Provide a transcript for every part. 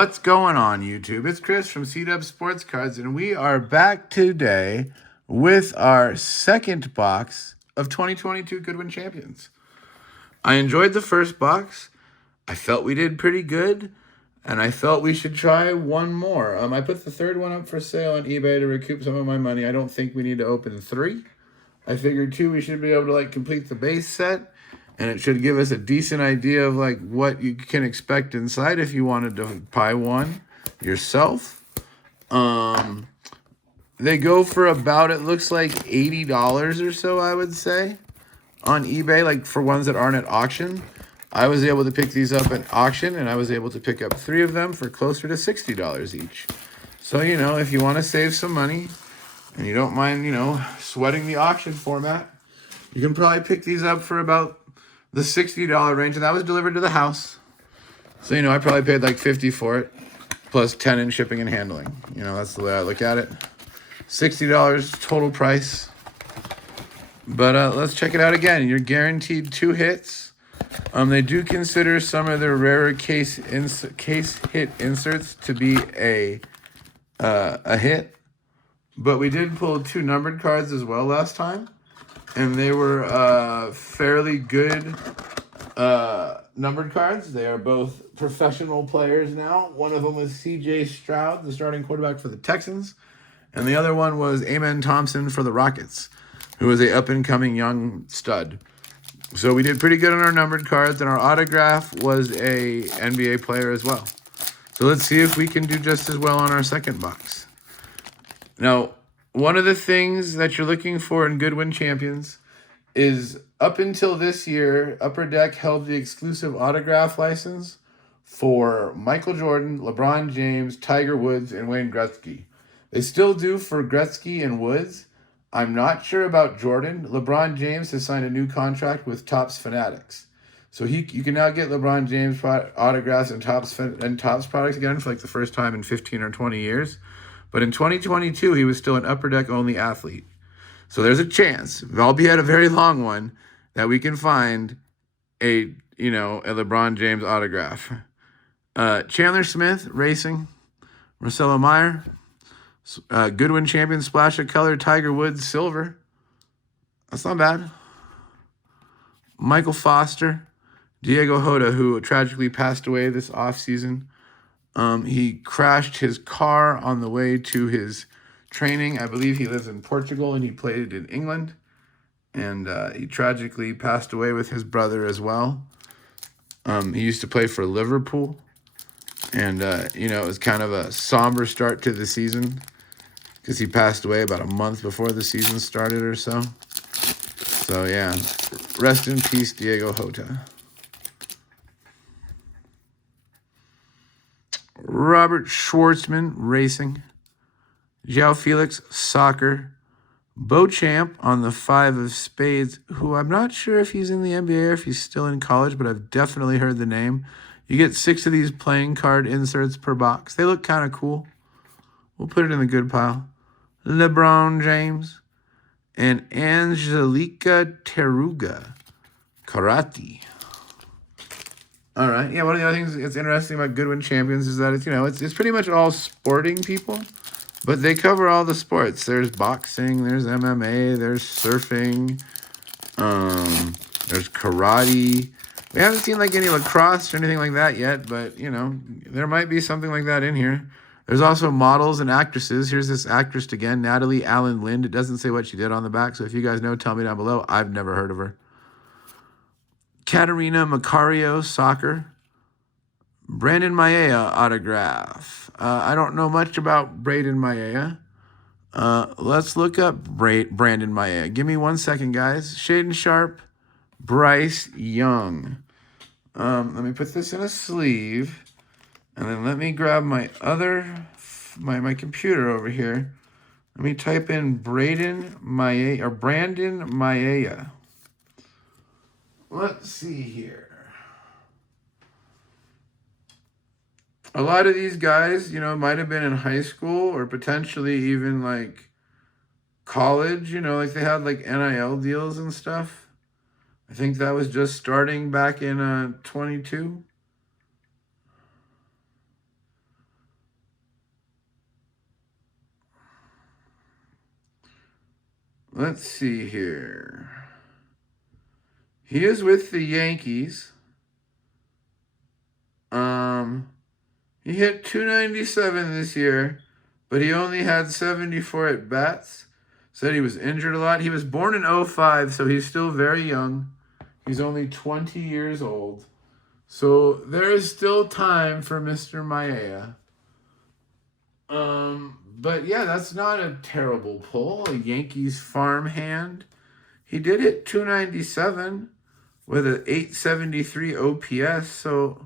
What's going on, YouTube? It's Chris from C-Dub Sports Cards, and we are back today with our second box of 2022 Goodwin Champions. I enjoyed the first box. I felt we did pretty good, and I felt we should try one more. I put the third one up for sale on eBay to recoup some of my money. I don't think we need to open 3. I figured 2, we should be able to complete the base set, and it should give us a decent idea of what you can expect inside if you wanted to buy one yourself. They go for about, it looks like $80 or so, I would say, on eBay, for ones that aren't at auction. I was able to pick these up at auction, and I was able to pick up 3 of them for closer to $60 each. So, if you want to save some money and you don't mind, sweating the auction format, you can probably pick these up for about the $60 range, and that was delivered to the house. So, I probably paid like $50 for it, plus 10 in shipping and handling. That's the way I look at it. $60 total price. But let's check it out again. You're guaranteed 2 hits. They do consider some of their rarer case hit inserts to be a hit. But we did pull 2 numbered cards as well last time. And they were fairly good numbered cards. They are both professional players now. One of them was C.J. Stroud, the starting quarterback for the Texans. And the other one was Amen Thompson for the Rockets, who was a up-and-coming young stud. So we did pretty good on our numbered cards, and our autograph was a NBA player as well. So let's see if we can do just as well on our second box. Now, one of the things that you're looking for in Goodwin Champions is, up until this year, Upper Deck held the exclusive autograph license for Michael Jordan, LeBron James, Tiger Woods, and Wayne Gretzky. They still do for Gretzky and Woods. I'm not sure about Jordan. LeBron James has signed a new contract with Topps Fanatics. So you can now get LeBron James autographs and Topps products again for the first time in 15 or 20 years. But in 2022, he was still an Upper Deck only athlete. So there's a chance, albeit a very long one, that we can find a LeBron James autograph. Chandler Smith, Racing. Marcelo Meyer. Goodwin Champions, Splash of Color. Tiger Woods, Silver. That's not bad. Michael Foster. Diego Hoda, who tragically passed away this offseason. He crashed his car on the way to his training. I believe he lives in Portugal and he played in England. And he tragically passed away with his brother as well. He used to play for Liverpool. And, it was kind of a somber start to the season because he passed away about a month before the season started or so. So, yeah, rest in peace, Diego Hoda. Robert Schwartzman, Racing. João Felix, Soccer. Beauchamp on the 5 of Spades, who I'm not sure if he's in the NBA or if he's still in college, but I've definitely heard the name. You get 6 of these playing card inserts per box. They look kind of cool. We'll put it in the good pile. LeBron James. And Angelica Teruga, Karate. All right. Yeah, one of the other things that's interesting about Goodwin Champions is that it's pretty much all sporting people, but they cover all the sports. There's boxing, there's MMA, there's surfing, there's karate. We haven't seen any lacrosse or anything like that yet, but there might be something like that in here. There's also models and actresses. Here's this actress again, Natalie Allen Lind. It doesn't say what she did on the back, so if you guys know, tell me down below. I've never heard of her. Katerina Macario, Soccer. Brandon Maia autograph. I don't know much about Braden Maia. Let's look up Brandon Maia. Give me 1 second, guys. Shaden Sharp, Bryce Young. Let me put this in a sleeve, and then let me grab my computer over here. Let me type in Brandon Maia. Let's see here. A lot of these guys, might have been in high school or potentially even college, they had NIL deals and stuff. I think that was just starting back in 22. Let's see here. He is with the Yankees. He hit 297 this year, but he only had 74 at bats. Said he was injured a lot. He was born in 05, so he's still very young. He's only 20 years old. So there is still time for Mr. Maia. But yeah, that's not a terrible pull. A Yankees farmhand. He did hit 297 with an 873 OPS, so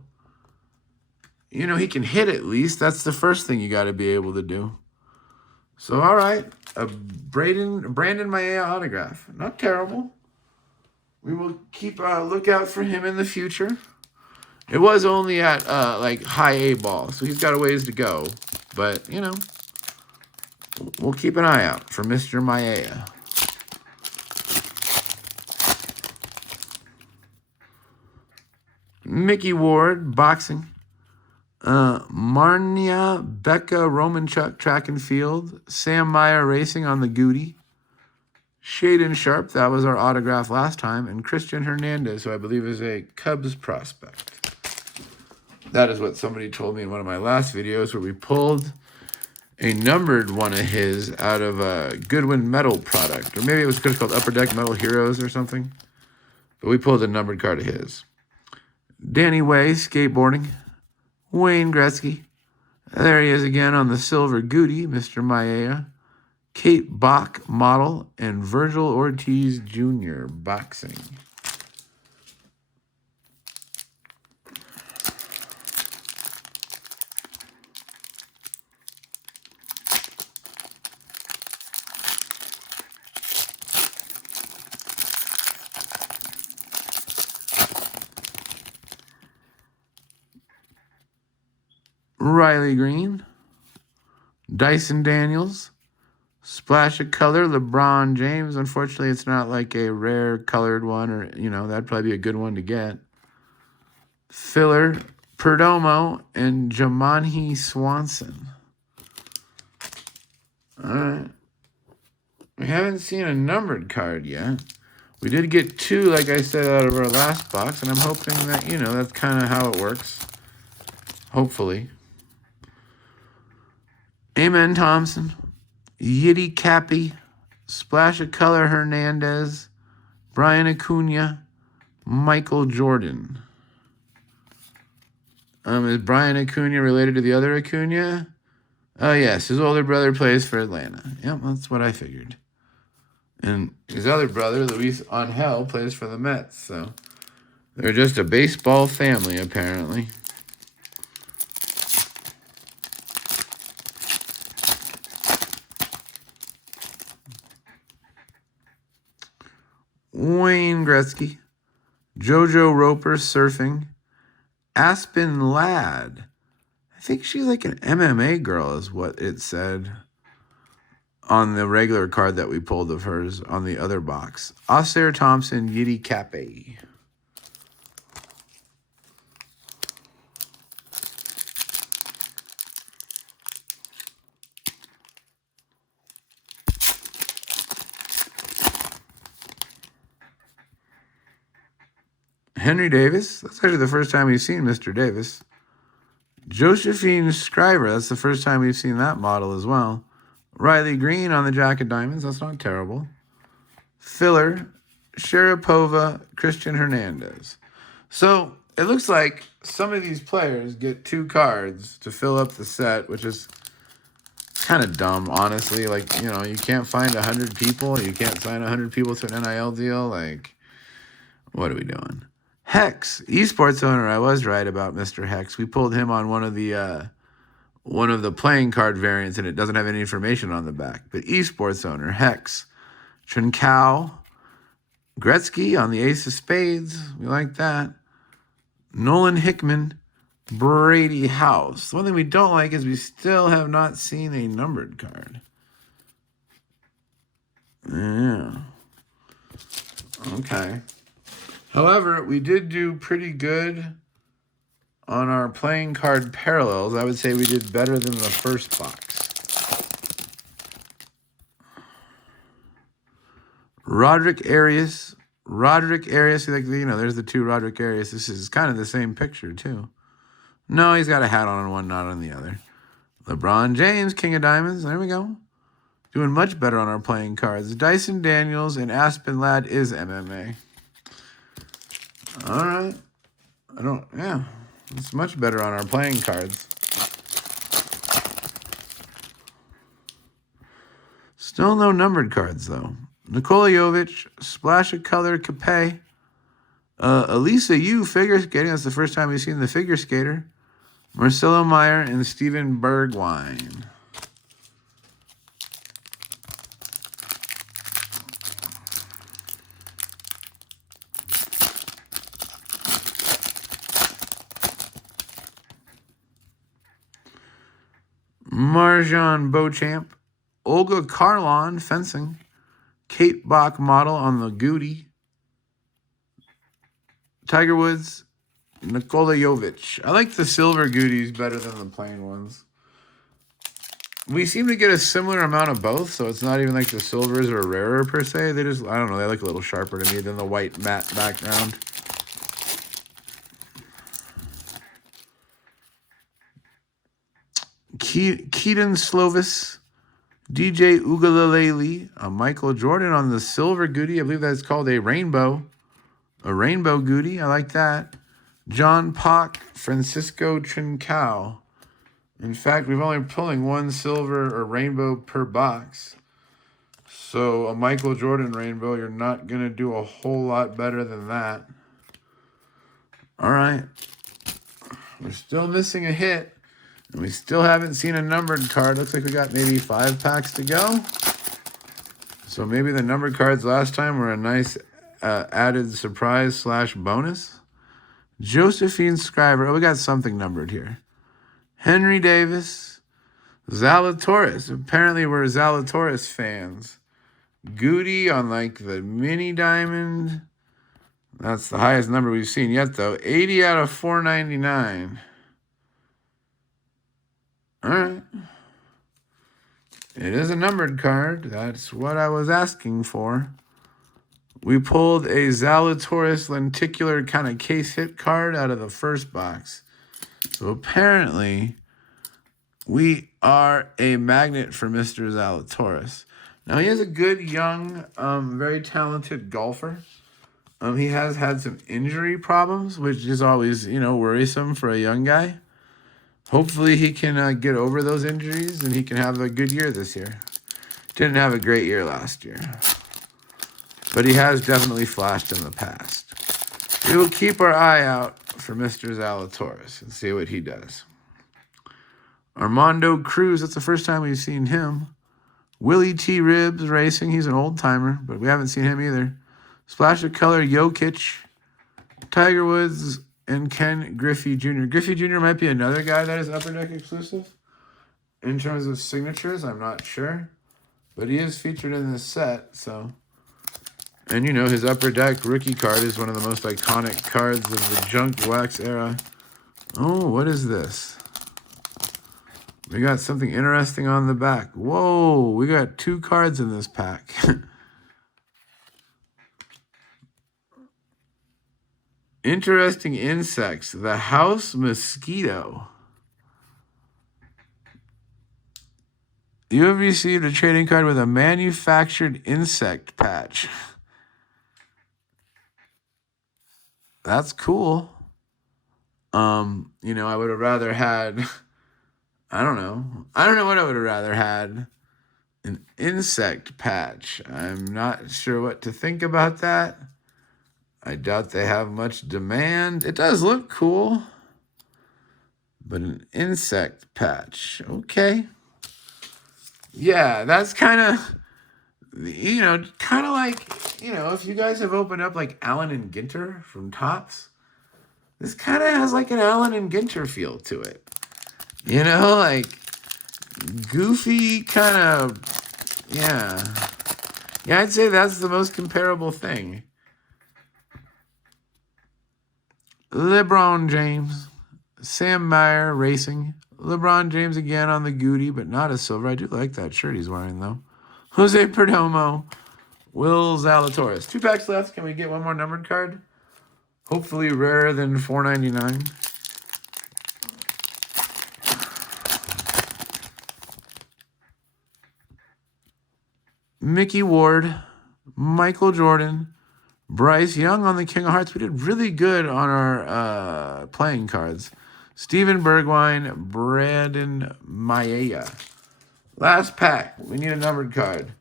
you know he can hit at least. That's the first thing you got to be able to do. So all right, a Brandon Maia autograph. Not terrible. We will keep a lookout for him in the future. It was only at like high A ball, so he's got a ways to go. But you know, we'll keep an eye out for Mr. Maia. Mickey Ward, boxing. Marnia Becca Romanchuk, track and field. Sam Meyer, racing on the Goody. Shaden Sharp, that was our autograph last time. And Christian Hernandez, who I believe is a Cubs prospect. That is what somebody told me in one of my last videos where we pulled a numbered one of his out of a Goodwin metal product. Or maybe it was called Upper Deck Metal Heroes or something. But we pulled a numbered card of his. Danny Way, skateboarding. Wayne Gretzky. There he is again on the silver Goody, Mr. Maia. Kate Bach, model. And Virgil Ortiz Jr., boxing. Riley Green, Dyson Daniels, splash of color, LeBron James. Unfortunately, it's not like a rare colored one, or, you know, that'd probably be a good one to get. Filler, Perdomo, and Jumanji Swanson. All right. We haven't seen a numbered card yet. We did get two, like I said, out of our last box, and I'm hoping that, you know, that's kind of how it works. Hopefully. Amen Thompson, Yiddy Cappy, Splash of Color Hernandez, Brian Acuna, Michael Jordan. Is Brian Acuna related to the other Acuna? Oh, yes, his older brother plays for Atlanta. Yep, that's what I figured. And his other brother, Luis Angel, plays for the Mets. So they're just a baseball family, apparently. Wayne Gretzky, JoJo Roper, surfing, Aspen Ladd. I think she's like an MMA girl is what it said on the regular card that we pulled of hers on the other box. Oscar Thompson, Yiddy Cappe. Henry Davis. That's actually the first time we've seen Mr. Davis. Josephine Scriver. That's the first time we've seen that model as well. Riley Green on the Jack of Diamonds. That's not terrible. Filler. Sharapova. Christian Hernandez. So it looks like some of these players get two cards to fill up the set, which is kind of dumb, honestly. Like, you know, you can't find 100 people. You can't sign 100 people to an NIL deal. Like, what are we doing? Hex, esports owner. I was right about Mr. Hex. We pulled him on one of the playing card variants, and it doesn't have any information on the back. But esports owner, Hex. Trincao, Gretzky on the Ace of Spades. We like that. Nolan Hickman, Brady House. The one thing we don't like is we still have not seen a numbered card. Yeah. Okay. However, we did do pretty good on our playing card parallels. I would say we did better than the first box. Roderick Arias. Roderick Arias. Like, you know, there's the two Roderick Arias. This is kind of the same picture, too. No, he's got a hat on one, not on the other. LeBron James, King of Diamonds. There we go. Doing much better on our playing cards. Dyson Daniels and Aspen Ladd is MMA. All right. Yeah. It's much better on our playing cards. Still no numbered cards, though. Nikola Jovic, Splash of Color, Capet. Elisa Yu, figure skating. That's the first time we've seen the figure skater. Marcelo Meyer and Steven Bergwijn. Marjan Beauchamp. Olga Carlon, fencing. Kate Bach model on the Goody. Tiger Woods. Nikola Jovic. I like the silver Goodies better than the plain ones. We seem to get a similar amount of both, so it's not even like the silvers are rarer per se. They just, I don't know, they look a little sharper to me than the white matte background. Keaton Slovis. DJ Ugalele, a Michael Jordan on the silver Goody. I believe that's called a rainbow. A rainbow Goody. I like that. John Pock, Francisco Trincao. In fact, we've only pulling one silver or rainbow per box. So a Michael Jordan rainbow, you're not going to do a whole lot better than that. All right. We're still missing a hit. And we still haven't seen a numbered card. Looks like we got maybe 5 packs to go. So maybe the numbered cards last time were a nice added surprise / bonus. Josephine Scriver. Oh, we got something numbered here. Henry Davis. Zalatoris. Apparently we're Zalatoris fans. Goody on like the mini diamond. That's the highest number we've seen yet, though. 80 out of 499. All right. It is a numbered card. That's what I was asking for. We pulled a Zalatoris lenticular kind of case hit card out of the first box. So apparently, we are a magnet for Mr. Zalatoris. Now, he is a good, young, very talented golfer. He has had some injury problems, which is always, worrisome for a young guy. Hopefully he can get over those injuries and he can have a good year this year. Didn't have a great year last year. But he has definitely flashed in the past. We will keep our eye out for Mr. Zalatoris and see what he does. Armando Cruz, that's the first time we've seen him. Willie T. Ribbs Racing, he's an old-timer, but we haven't seen him either. Splash of Color, Jokic. Tiger Woods and Ken Griffey Jr. Griffey Jr. might be another guy that is Upper Deck exclusive. In terms of signatures, I'm not sure. But he is featured in this set, so. And, his Upper Deck rookie card is one of the most iconic cards of the junk wax era. Oh, what is this? We got something interesting on the back. Whoa, we got 2 cards in this pack. Interesting insects. The house mosquito. You have received a trading card with a manufactured insect patch. That's cool. I would have rather had, I don't know what I would have rather had. An insect patch. I'm not sure what to think about that. I doubt they have much demand. It does look cool. But an insect patch. Okay. Yeah, that's kind of, if you guys have opened up like Allen and Ginter from Topps, this kind of has like an Allen and Ginter feel to it. Like goofy kind of, yeah. Yeah, I'd say that's the most comparable thing. LeBron James, Sam Mayer Racing. LeBron James again on the Goody, but not a silver. I do like that shirt he's wearing, though. Jose Perdomo, Will Zalatoris. 2 packs left. Can we get one more numbered card? Hopefully rarer than $4.99. Mickey Ward, Michael Jordan, Bryce Young on the King of Hearts. We did really good on our playing cards. Steven Bergwijn, Brandon Maia. Last pack. We need a numbered card.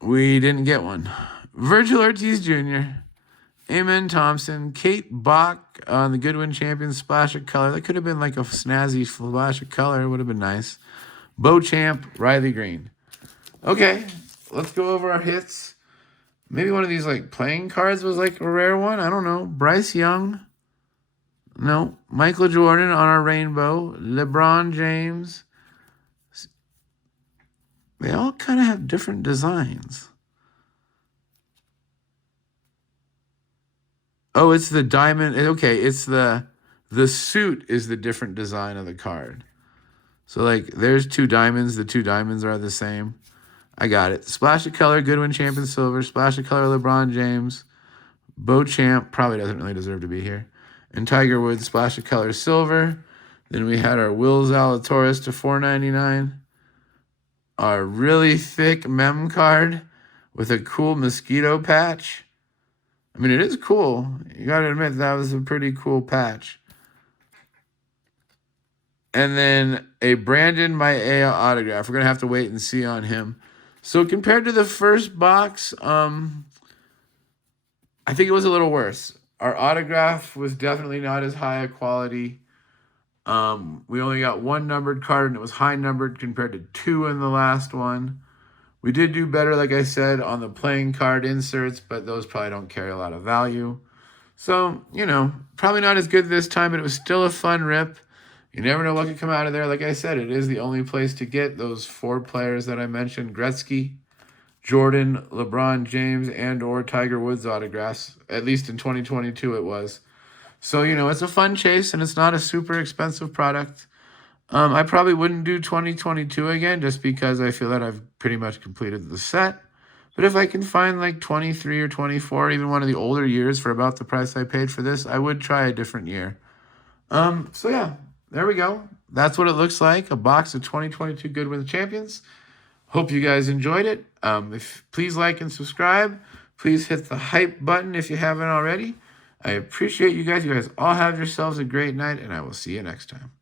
We didn't get one. Virgil Ortiz Jr., Amen Thompson, Kate Bach on the Goodwin Champions, splash of color. That could have been like a snazzy splash of color. It would have been nice. Beauchamp, Riley Green. Okay, let's go over our hits. Maybe one of these like playing cards was like a rare one. I don't know. Bryce Young. No. Michael Jordan on our rainbow. LeBron James. They all kind of have different designs. Oh, it's the diamond. Okay, it's the suit is the different design of the card. So, like, there's 2 diamonds. The 2 diamonds are the same. I got it. Splash of color, Goodwin Champions silver. Splash of color, LeBron James. Beauchamp probably doesn't really deserve to be here. And Tiger Woods, splash of color, silver. Then we had our Will Zalatoris to $4.99. Our really thick mem card with a cool mosquito patch. I mean, it is cool. You got to admit, that was a pretty cool patch. And then a Brandon Maia autograph. We're going to have to wait and see on him. So compared to the first box, I think it was a little worse. Our autograph was definitely not as high a quality. We only got 1 numbered card, and it was high numbered compared to 2 in the last one. We did do better, like I said, on the playing card inserts, but those probably don't carry a lot of value. So, you know, probably not as good this time, but it was still a fun rip. You never know what could come out of there. Like I said, it is the only place to get those 4 players that I mentioned: Gretzky, Jordan, LeBron James, and or Tiger Woods autographs. At least in 2022 it was. So, you know, it's a fun chase, and it's not a super expensive product. I probably wouldn't do 2022 again just because I feel that I've pretty much completed the set. But if I can find like 23 or 24, even one of the older years for about the price I paid for this, I would try a different year. So yeah, there we go. That's what it looks like. A box of 2022 Goodwin Champions. Hope you guys enjoyed it. Please like and subscribe. Please hit the hype button if you haven't already. I appreciate you guys. You guys all have yourselves a great night, and I will see you next time.